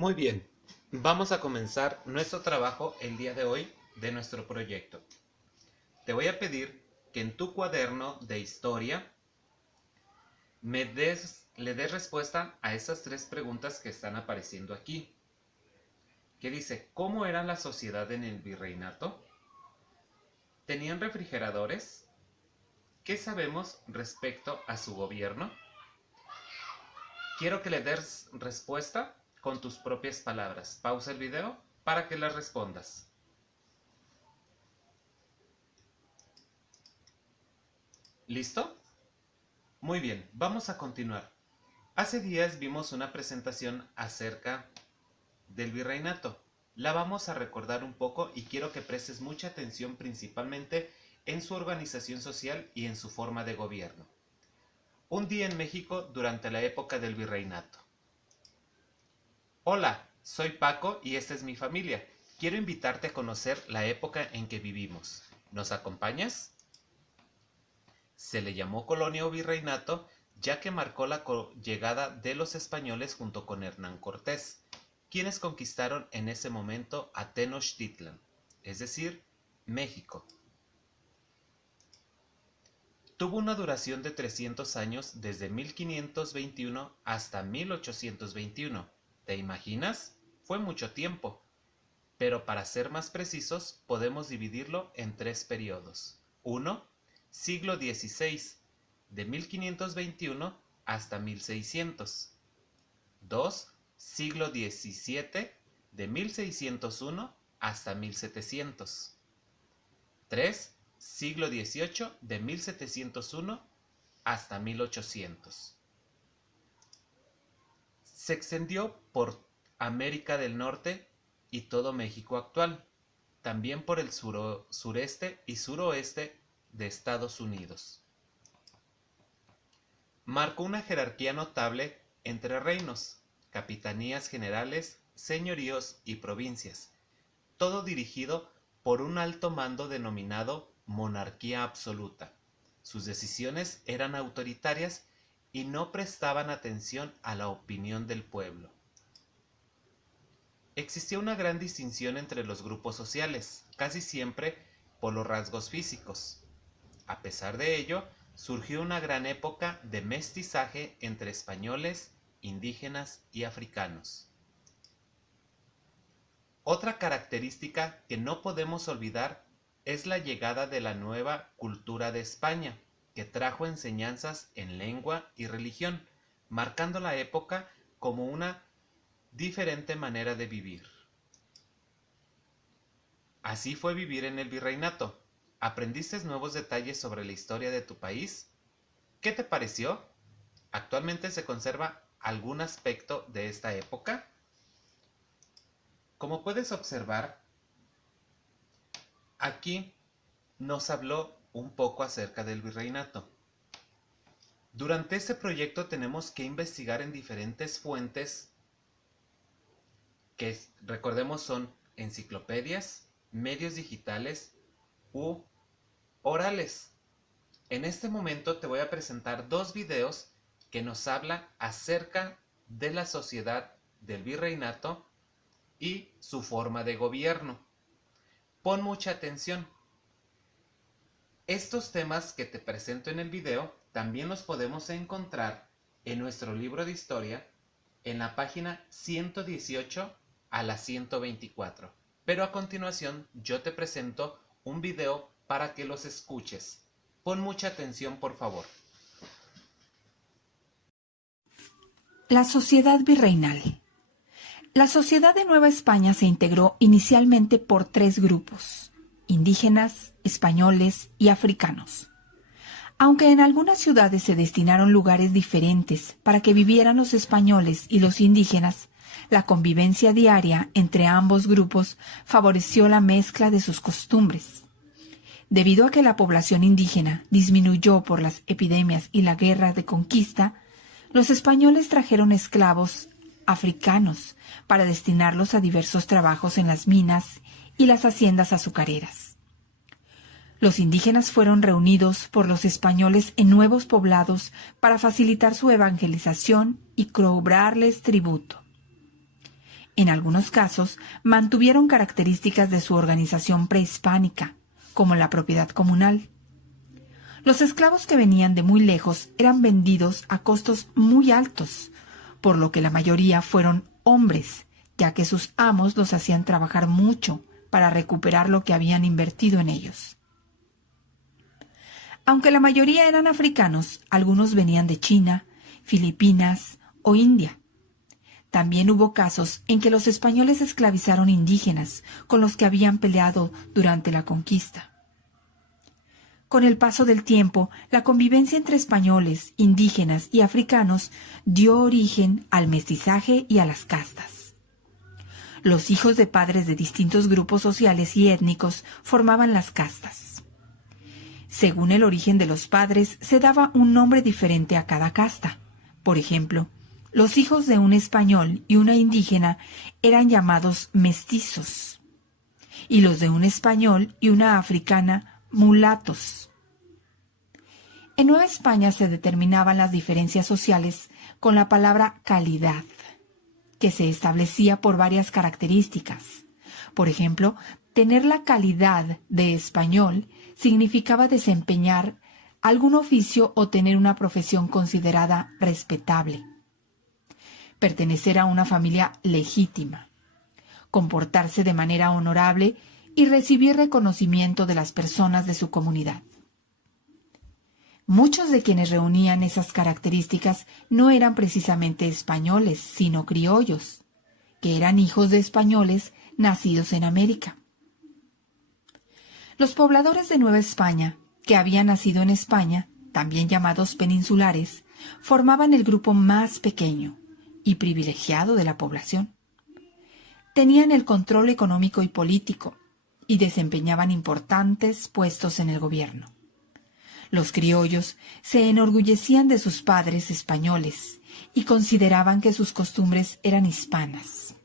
Muy bien, vamos a comenzar nuestro trabajo el día de hoy de nuestro proyecto. Te voy a pedir que en tu cuaderno de historia le des respuesta a esas tres preguntas que están apareciendo aquí. Que dice, ¿cómo era la sociedad en el virreinato? ¿Tenían refrigeradores? ¿Qué sabemos respecto a su gobierno? Quiero que le des respuesta con tus propias palabras. Pausa el video para que las respondas. ¿Listo? Muy bien, vamos a continuar. Hace días vimos una presentación acerca del virreinato. La vamos a recordar un poco y quiero que prestes mucha atención principalmente en su organización social y en su forma de gobierno. Un día en México durante la época del virreinato. Hola, soy Paco y esta es mi familia. Quiero invitarte a conocer la época en que vivimos. ¿Nos acompañas? Se le llamó colonia o virreinato ya que marcó la llegada de los españoles junto con Hernán Cortés, quienes conquistaron en ese momento a Tenochtitlan, es decir, México. Tuvo una duración de 300 años desde 1521 hasta 1821. ¿Te imaginas? Fue mucho tiempo. Pero para ser más precisos, podemos dividirlo en tres periodos. 1. Siglo XVI, de 1521 hasta 1600. 2. Siglo XVII, de 1601 hasta 1700. 3. Siglo XVIII, de 1701 hasta 1800. Se extendió por América del Norte y todo México actual, también por el sureste y suroeste de Estados Unidos. Marcó una jerarquía notable entre reinos, capitanías generales, señoríos y provincias, todo dirigido por un alto mando denominado monarquía absoluta. Sus decisiones eran autoritarias y no prestaban atención a la opinión del pueblo. Existía una gran distinción entre los grupos sociales, casi siempre por los rasgos físicos. A pesar de ello, surgió una gran época de mestizaje entre españoles, indígenas y africanos. Otra característica que no podemos olvidar es la llegada de la nueva cultura de España, que trajo enseñanzas en lengua y religión, marcando la época como una diferente manera de vivir. Así fue vivir en el virreinato. ¿Aprendiste nuevos detalles sobre la historia de tu país? ¿Qué te pareció? ¿Actualmente se conserva algún aspecto de esta época? Como puedes observar, aquí nos habló un poco acerca del virreinato. Durante este proyecto tenemos que investigar en diferentes fuentes que recordemos son enciclopedias, medios digitales u orales. En este momento te voy a presentar dos videos que nos hablan acerca de la sociedad del virreinato y su forma de gobierno. Pon mucha atención. Estos temas que te presento en el video también los podemos encontrar en nuestro libro de historia en la página 118 a la 124. Pero a continuación yo te presento un video para que los escuches. Pon mucha atención, por favor. La sociedad virreinal. La sociedad de Nueva España se integró inicialmente por tres grupos: indígenas, españoles y africanos. Aunque en algunas ciudades se destinaron lugares diferentes para que vivieran los españoles y los indígenas, la convivencia diaria entre ambos grupos favoreció la mezcla de sus costumbres. Debido a que la población indígena disminuyó por las epidemias y la guerra de conquista, los españoles trajeron esclavos africanos para destinarlos a diversos trabajos en las minas y las haciendas azucareras. Los indígenas fueron reunidos por los españoles en nuevos poblados para facilitar su evangelización y cobrarles tributo. En algunos casos, mantuvieron características de su organización prehispánica, como la propiedad comunal. Los esclavos que venían de muy lejos eran vendidos a costos muy altos, por lo que la mayoría fueron hombres, ya que sus amos los hacían trabajar mucho para recuperar lo que habían invertido en ellos. Aunque la mayoría eran africanos, algunos venían de China, Filipinas o India. También hubo casos en que los españoles esclavizaron indígenas con los que habían peleado durante la conquista. Con el paso del tiempo, la convivencia entre españoles, indígenas y africanos dio origen al mestizaje y a las castas. Los hijos de padres de distintos grupos sociales y étnicos formaban las castas. Según el origen de los padres, se daba un nombre diferente a cada casta. Por ejemplo, los hijos de un español y una indígena eran llamados mestizos, y los de un español y una africana, mulatos. En Nueva España se determinaban las diferencias sociales con la palabra calidad, que se establecía por varias características. Por ejemplo, tener la calidad de español significaba desempeñar algún oficio o tener una profesión considerada respetable, pertenecer a una familia legítima, comportarse de manera honorable y recibir reconocimiento de las personas de su comunidad. Muchos de quienes reunían esas características no eran precisamente españoles, sino criollos, que eran hijos de españoles nacidos en América. Los pobladores de Nueva España, que habían nacido en España, también llamados peninsulares, formaban el grupo más pequeño y privilegiado de la población. Tenían el control económico y político y desempeñaban importantes puestos en el gobierno. Los criollos se enorgullecían de sus padres españoles y consideraban que sus costumbres eran hispanas.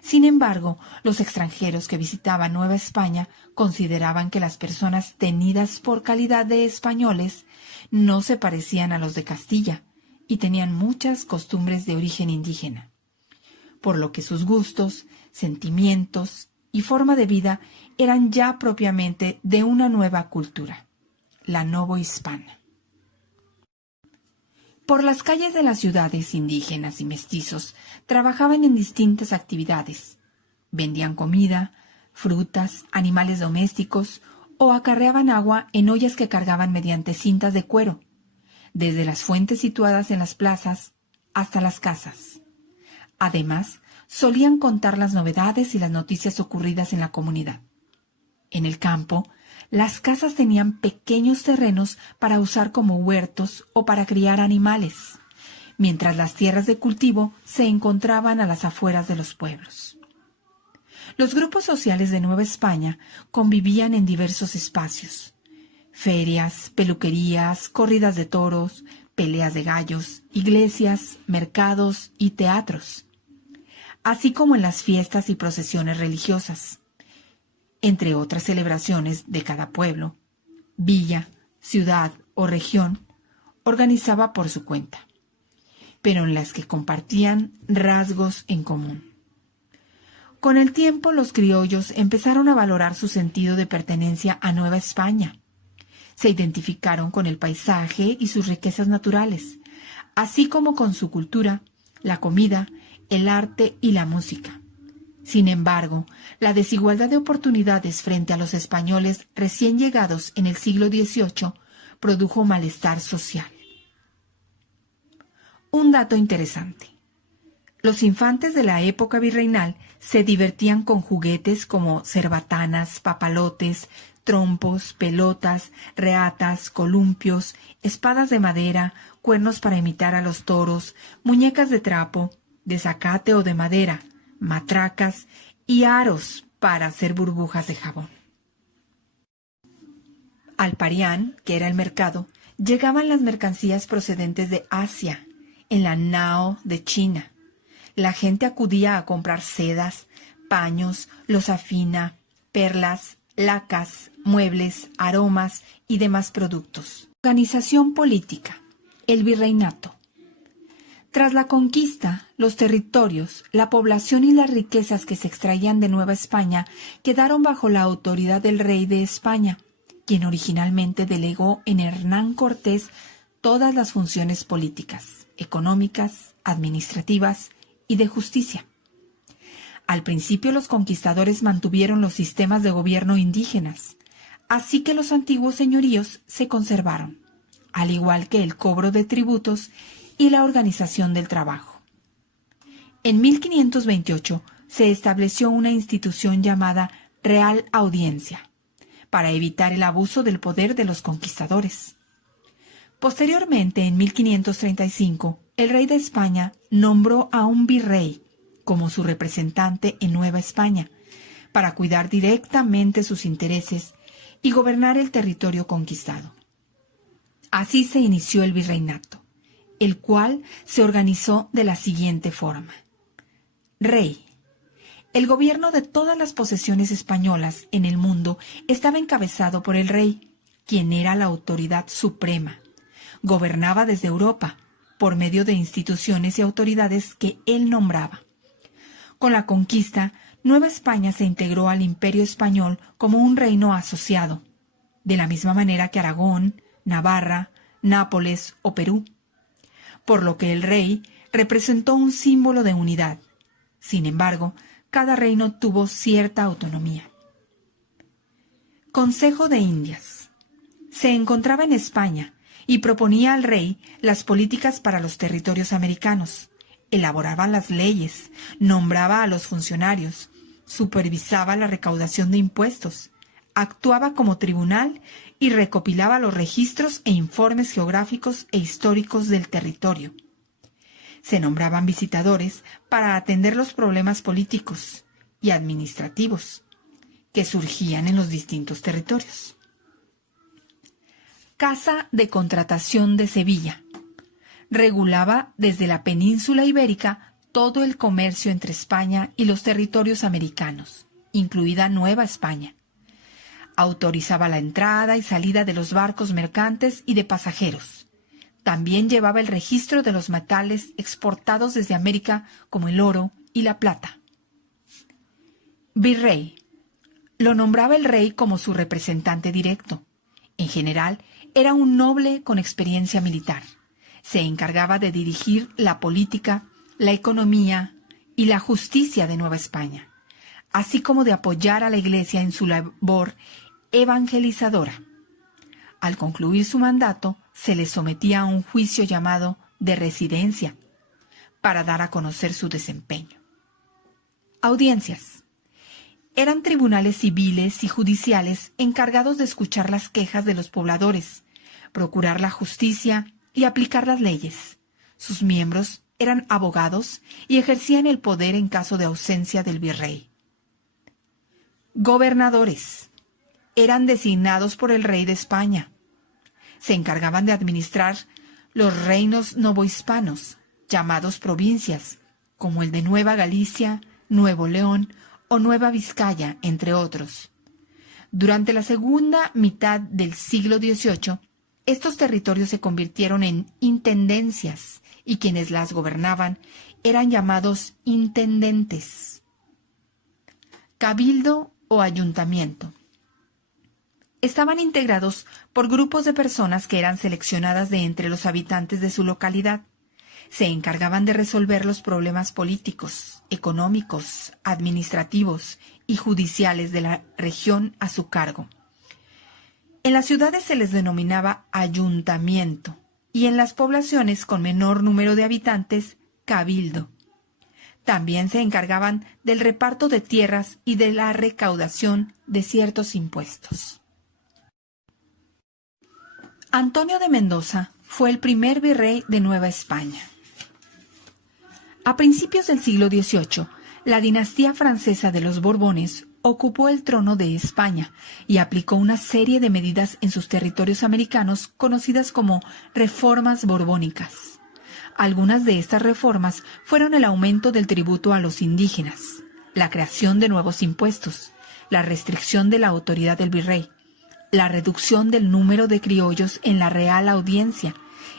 Sin embargo, los extranjeros que visitaban Nueva España consideraban que las personas tenidas por calidad de españoles no se parecían a los de Castilla y tenían muchas costumbres de origen indígena, por lo que sus gustos, sentimientos y forma de vida eran ya propiamente de una nueva cultura, la novohispana. Por las calles de las ciudades indígenas y mestizos trabajaban en distintas actividades. Vendían comida, frutas, animales domésticos o acarreaban agua en ollas que cargaban mediante cintas de cuero, desde las fuentes situadas en las plazas hasta las casas. Además, solían contar las novedades y las noticias ocurridas en la comunidad. En el campo, las casas tenían pequeños terrenos para usar como huertos o para criar animales, mientras las tierras de cultivo se encontraban a las afueras de los pueblos. Los grupos sociales de Nueva España convivían en diversos espacios: ferias, peluquerías, corridas de toros, peleas de gallos, iglesias, mercados y teatros, así como en las fiestas y procesiones religiosas, entre otras celebraciones de cada pueblo, villa, ciudad o región, organizaba por su cuenta, pero en las que compartían rasgos en común. Con el tiempo, los criollos empezaron a valorar su sentido de pertenencia a Nueva España. Se identificaron con el paisaje y sus riquezas naturales, así como con su cultura, la comida, el arte y la música. Sin embargo, la desigualdad de oportunidades frente a los españoles recién llegados en el siglo XVIII produjo malestar social. Un dato interesante: los infantes de la época virreinal se divertían con juguetes como cerbatanas, papalotes, trompos, pelotas, reatas, columpios, espadas de madera, cuernos para imitar a los toros, muñecas de trapo, de zacate o de madera, matracas y aros para hacer burbujas de jabón. Al Parián, que era el mercado, llegaban las mercancías procedentes de Asia, en la nao de China. La gente acudía a comprar sedas, paños, losafina, perlas, lacas, muebles, aromas y demás productos. Organización política: el virreinato. Tras la conquista, los territorios, la población y las riquezas que se extraían de Nueva España quedaron bajo la autoridad del rey de España, quien originalmente delegó en Hernán Cortés todas las funciones políticas, económicas, administrativas y de justicia. Al principio los conquistadores mantuvieron los sistemas de gobierno indígenas, así que los antiguos señoríos se conservaron, al igual que el cobro de tributos y la organización del trabajo. En 1528 se estableció una institución llamada Real Audiencia, para evitar el abuso del poder de los conquistadores. Posteriormente, en 1535, el rey de España nombró a un virrey como su representante en Nueva España, para cuidar directamente sus intereses y gobernar el territorio conquistado. Así se inició el virreinato, el cual se organizó de la siguiente forma. Rey. El gobierno de todas las posesiones españolas en el mundo estaba encabezado por el rey, quien era la autoridad suprema. Gobernaba desde Europa, por medio de instituciones y autoridades que él nombraba. Con la conquista, Nueva España se integró al Imperio Español como un reino asociado, de la misma manera que Aragón, Navarra, Nápoles o Perú, por lo que el rey representó un símbolo de unidad. Sin embargo, cada reino tuvo cierta autonomía. Consejo de Indias. Se encontraba en España y proponía al rey las políticas para los territorios americanos, elaboraba las leyes, nombraba a los funcionarios, supervisaba la recaudación de impuestos, actuaba como tribunal y recopilaba los registros e informes geográficos e históricos del territorio. Se nombraban visitadores para atender los problemas políticos y administrativos que surgían en los distintos territorios. Casa de Contratación de Sevilla. Regulaba desde la península ibérica todo el comercio entre España y los territorios americanos, incluida Nueva España. Autorizaba la entrada y salida de los barcos mercantes y de pasajeros. También llevaba el registro de los metales exportados desde América, como el oro y la plata. Virrey. Lo nombraba el rey como su representante directo. En general, era un noble con experiencia militar. Se encargaba de dirigir la política, la economía y la justicia de Nueva España, así como de apoyar a la Iglesia en su labor evangelizadora. Al concluir su mandato, se le sometía a un juicio llamado de residencia, para dar a conocer su desempeño. Audiencias. Eran tribunales civiles y judiciales encargados de escuchar las quejas de los pobladores, procurar la justicia y aplicar las leyes. Sus miembros eran abogados y ejercían el poder en caso de ausencia del virrey. Gobernadores. Eran designados por el rey de España. Se encargaban de administrar los reinos novohispanos, llamados provincias, como el de Nueva Galicia, Nuevo León o Nueva Vizcaya, entre otros. Durante la segunda mitad del siglo XVIII, estos territorios se convirtieron en intendencias y quienes las gobernaban eran llamados intendentes. Cabildo o ayuntamiento. Estaban integrados por grupos de personas que eran seleccionadas de entre los habitantes de su localidad. Se encargaban de resolver los problemas políticos, económicos, administrativos y judiciales de la región a su cargo. En las ciudades se les denominaba ayuntamiento y en las poblaciones con menor número de habitantes, cabildo. También se encargaban del reparto de tierras y de la recaudación de ciertos impuestos. Antonio de Mendoza fue el primer virrey de Nueva España. A principios del siglo XVIII, la dinastía francesa de los Borbones ocupó el trono de España y aplicó una serie de medidas en sus territorios americanos conocidas como reformas borbónicas. Algunas de estas reformas fueron el aumento del tributo a los indígenas, la creación de nuevos impuestos, la restricción de la autoridad del virrey, la reducción del número de criollos en la Real Audiencia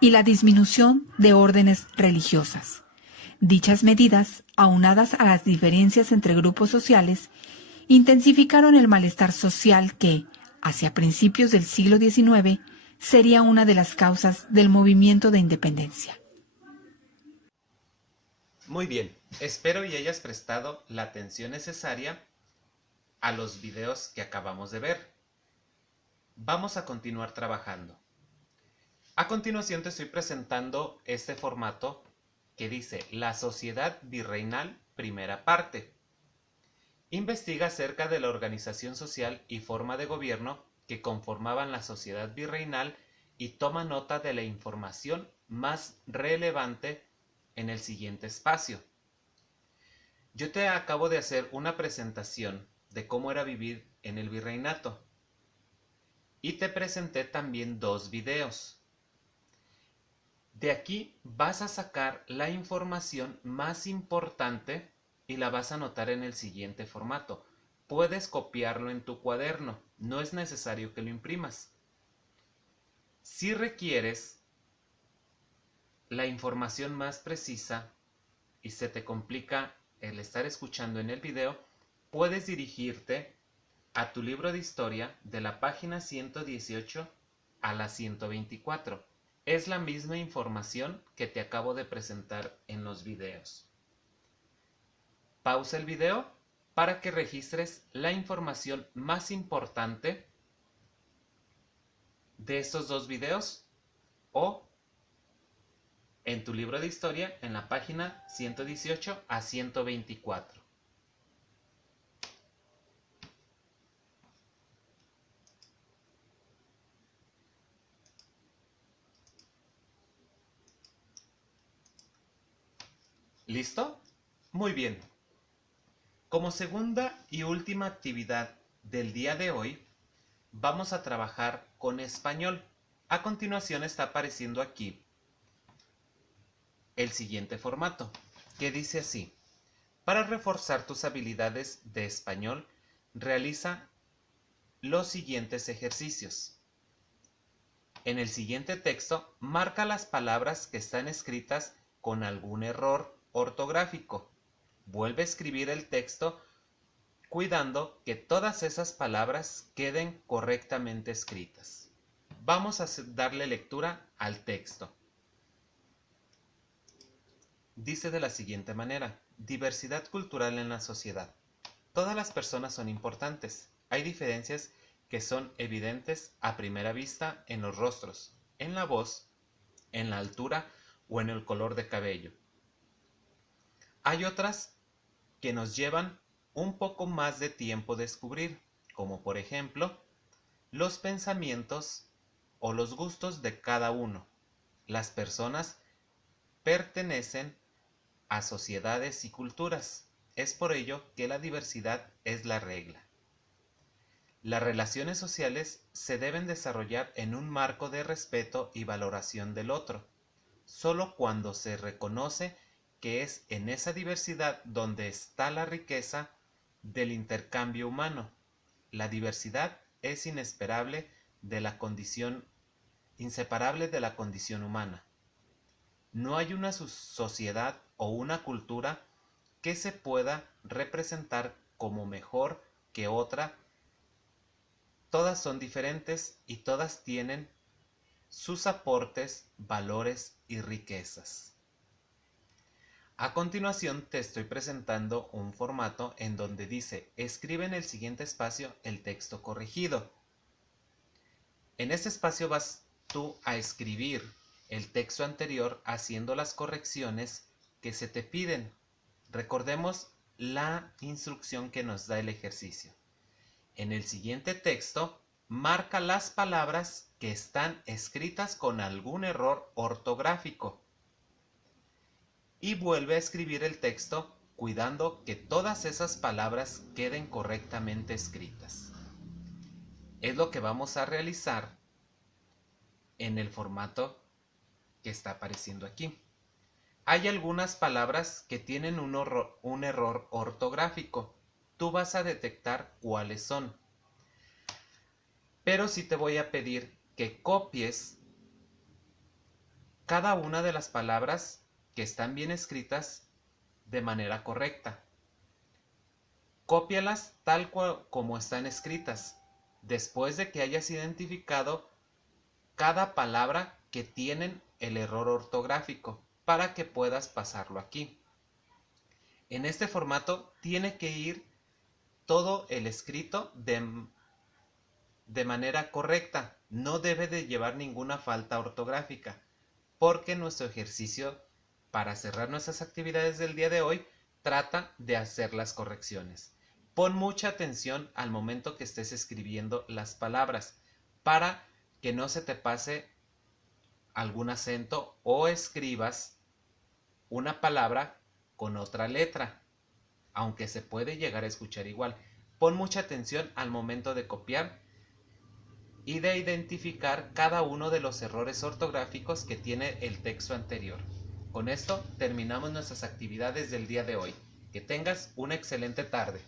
y la disminución de órdenes religiosas. Dichas medidas, aunadas a las diferencias entre grupos sociales, intensificaron el malestar social que, hacia principios del siglo XIX, sería una de las causas del movimiento de independencia. Muy bien, espero y hayas prestado la atención necesaria a los videos que acabamos de ver. Vamos a continuar trabajando. A continuación te estoy presentando este formato que dice La Sociedad Virreinal, primera parte. Investiga acerca de la organización social y forma de gobierno que conformaban la sociedad virreinal y toma nota de la información más relevante en el siguiente espacio. Yo te acabo de hacer una presentación de cómo era vivir en el virreinato y te presenté también 2 videos. De aquí vas a sacar la información más importante y la vas a anotar en el siguiente formato. Puedes copiarlo en tu cuaderno, no es necesario que lo imprimas. Si requieres la información más precisa y se te complica el estar escuchando en el video, puedes dirigirte a tu libro de historia de la página 118 a la 124. Es la misma información que te acabo de presentar en los videos. Pausa el video para que registres la información más importante de estos 2 videos o en tu libro de historia en la página 118 a 124. ¿Listo? Muy bien. Como segunda y última actividad del día de hoy, vamos a trabajar con español. A continuación está apareciendo aquí el siguiente formato, que dice así: para reforzar tus habilidades de español, realiza los siguientes ejercicios. En el siguiente texto, marca las palabras que están escritas con algún error ortográfico. Vuelve a escribir el texto cuidando que todas esas palabras queden correctamente escritas. Vamos a darle lectura al texto. Dice de la siguiente manera: diversidad cultural en la sociedad. Todas las personas son importantes. Hay diferencias que son evidentes a primera vista en los rostros, en la voz, en la altura o en el color de cabello. Hay otras que nos llevan un poco más de tiempo descubrir, como por ejemplo, los pensamientos o los gustos de cada uno. Las personas pertenecen a sociedades y culturas. Es por ello que la diversidad es la regla. Las relaciones sociales se deben desarrollar en un marco de respeto y valoración del otro. Solo cuando se reconoce que es en esa diversidad donde está la riqueza del intercambio humano. La diversidad es inseparable de la condición humana. No hay una sociedad o una cultura que se pueda representar como mejor que otra. Todas son diferentes y todas tienen sus aportes, valores y riquezas. A continuación te estoy presentando un formato en donde dice: escribe en el siguiente espacio el texto corregido. En este espacio vas tú a escribir el texto anterior haciendo las correcciones que se te piden. Recordemos la instrucción que nos da el ejercicio. En el siguiente texto, marca las palabras que están escritas con algún error ortográfico y vuelve a escribir el texto cuidando que todas esas palabras queden correctamente escritas. Es lo que vamos a realizar en el formato que está apareciendo aquí. Hay algunas palabras que tienen un error ortográfico. Tú vas a detectar cuáles son. Pero sí te voy a pedir que copies cada una de las palabras que están bien escritas de manera correcta. Cópialas tal cual como están escritas, después de que hayas identificado cada palabra que tienen el error ortográfico, para que puedas pasarlo aquí. En este formato tiene que ir todo el escrito de manera correcta, no debe de llevar ninguna falta ortográfica, porque nuestro ejercicio para cerrar nuestras actividades del día de hoy trata de hacer las correcciones. Pon mucha atención al momento que estés escribiendo las palabras para que no se te pase algún acento o escribas una palabra con otra letra, aunque se puede llegar a escuchar igual. Pon mucha atención al momento de copiar y de identificar cada uno de los errores ortográficos que tiene el texto anterior. Con esto terminamos nuestras actividades del día de hoy. Que tengas una excelente tarde.